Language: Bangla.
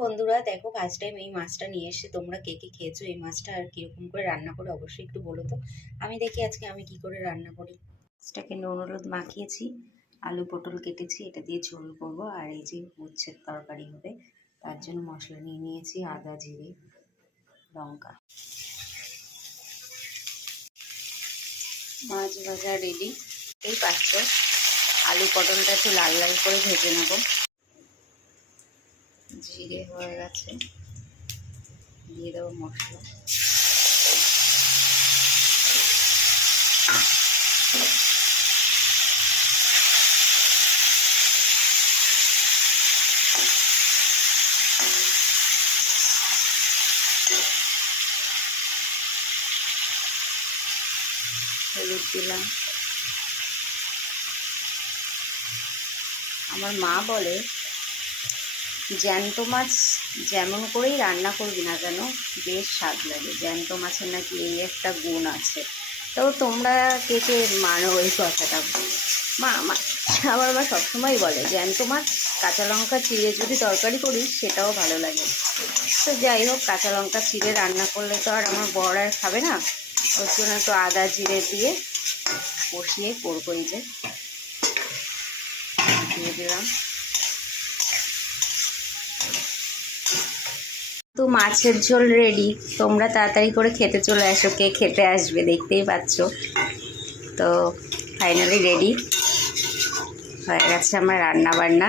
বন্ধুরা, দেখো ফার্স্ট টাইম এই মাছটা নিয়ে এসে তোমরা কে কে খেয়েছো? এই মাছটা আর কীরকম করে রান্না করে অবশ্যই একটু বলো তো। আমি দেখি আজকে আমি কি করে রান্না করি। মাছটাকে নুন, হলুদ মাখিয়েছি, আলু, পটল কেটেছি, এটা দিয়ে ঝোল করব, আর এই যে উচ্ছের তরকারি হবে, তার জন্য মশলা নিয়ে নিয়েছি আদা, জিরে, লঙ্কা। মাছ ভাজা রেডি এই পাচ্ছ আলু পটলটা একটু লাল লাল করে ভেজে নেব। জিরে হয়ে গেছে। দিয়ে দেবো মশলা। হলুদ দিলাম। আমার মা বলে জ্যান্ত মাছ যেমন করেই রান্না করবি না কেন, বেশ স্বাদ লাগে। জ্যান্ত মাছের নাকি এই একটা গুণ আছে। তো তোমরা কে কে মানো ওই কথাটা মা আমার মা সবসময় বলে, জ্যান্ত মাছ, কাঁচা লঙ্কা চিড়ে যদি তরকারি করি সেটাও ভালো লাগে। তো যাই হোক, কাঁচা লঙ্কা চিড়ে রান্না করলে তো আর আমার বড় আর খাবে না। ওর জন্য একটু আদা জিরে দিয়ে কষিয়ে করব এই যে। দিয়ে দিলাম। তো মাছের ঝোল রেডি তোমরা তাড়াতাড়ি করে খেতে চলে আসো, কে খেতে আসবে দেখতেই পাচ্ছ। তো ফাইনালি রেডি হয়ে গেছে আমার রান্না বান্না